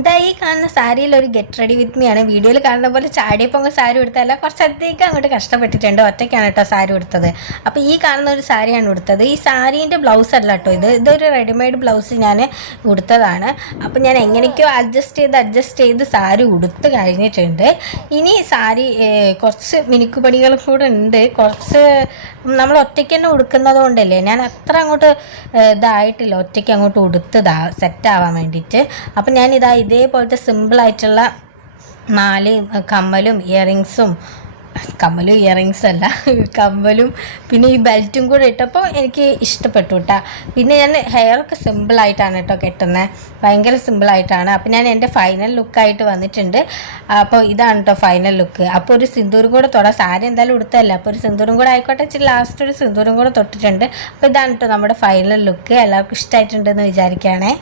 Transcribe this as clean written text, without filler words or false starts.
ഇതാ ഈ കാണുന്ന സാരിയിൽ ഒരു ഗെറ്റ് റെഡി വിത്ത് മീ ആണ്. വീഡിയോയിൽ കാണുന്ന പോലെ ചാടിയപ്പോൾ അങ്ങ് സാരി ഉടുത്തല്ല, കുറച്ചധികം അങ്ങോട്ട് കഷ്ടപ്പെട്ടിട്ടുണ്ട്. ഒറ്റയ്ക്കാണ് കേട്ടോ സാരി ഉടുത്തത്. അപ്പോൾ ഈ കാണുന്ന ഒരു സാരിയാണ് ഉടുത്തത്. ഈ സാരീൻ്റെ ബ്ലൗസ് അല്ല കേട്ടോ ഇതൊരു റെഡിമെയ്ഡ് ബ്ലൗസ് ഞാൻ ഉടുത്തതാണ്. അപ്പോൾ ഞാൻ എങ്ങനെയൊക്കെയോ അഡ്ജസ്റ്റ് ചെയ്ത് സാരി ഉടുത്ത് കഴിഞ്ഞിട്ടുണ്ട്. ഇനി സാരി കുറച്ച് മിനുക്കുപണികളും കൂടെ ഉണ്ട്. കുറച്ച് നമ്മൾ ഒറ്റയ്ക്ക് തന്നെ ഉടുക്കുന്നത് കൊണ്ടല്ലേ, ഞാൻ അത്ര അങ്ങോട്ട് ഇതായിട്ടില്ല ഒറ്റയ്ക്ക് അങ്ങോട്ട് ഉടുത്തതാ സെറ്റാവാൻ വേണ്ടിയിട്ട്. അപ്പം ഞാനിതാ ഇതേപോലത്തെ സിമ്പിളായിട്ടുള്ള മാലയും കമ്മലും ഇയറിങ്സല്ല കമ്മലും പിന്നെ ഈ ബെൽറ്റും കൂടെ ഇട്ടപ്പോൾ എനിക്ക് ഇഷ്ടപ്പെട്ടു കേട്ടോ. പിന്നെ ഞാൻ ഹെയറൊക്കെ സിമ്പിളായിട്ടാണ് കേട്ടോ കെട്ടുന്നത്, ഭയങ്കര സിമ്പിളായിട്ടാണ്. അപ്പോൾ ഞാൻ എൻ്റെ ഫൈനൽ ലുക്കായിട്ട് വന്നിട്ടുണ്ട്. അപ്പോൾ ഇതാണ് കേട്ടോ ഫൈനൽ ലുക്ക്. അപ്പോൾ ഒരു സിന്ദൂരം കൂടെ തൊടാം, സാരി എന്തായാലും ഉടുത്തല്ല, അപ്പോൾ ഒരു സിന്ദൂരം കൂടെ ആയിക്കോട്ടെ ഇച്ചിരി ലാസ്റ്റ് ഒരു സിന്ദൂരം കൂടെ തൊട്ടിട്ടുണ്ട്. അപ്പോൾ ഇതാണ് കേട്ടോ നമ്മുടെ ഫൈനൽ ലുക്ക്. എല്ലാവർക്കും ഇഷ്ടമായിട്ടുണ്ടെന്ന് വിചാരിക്കുകയാണേ.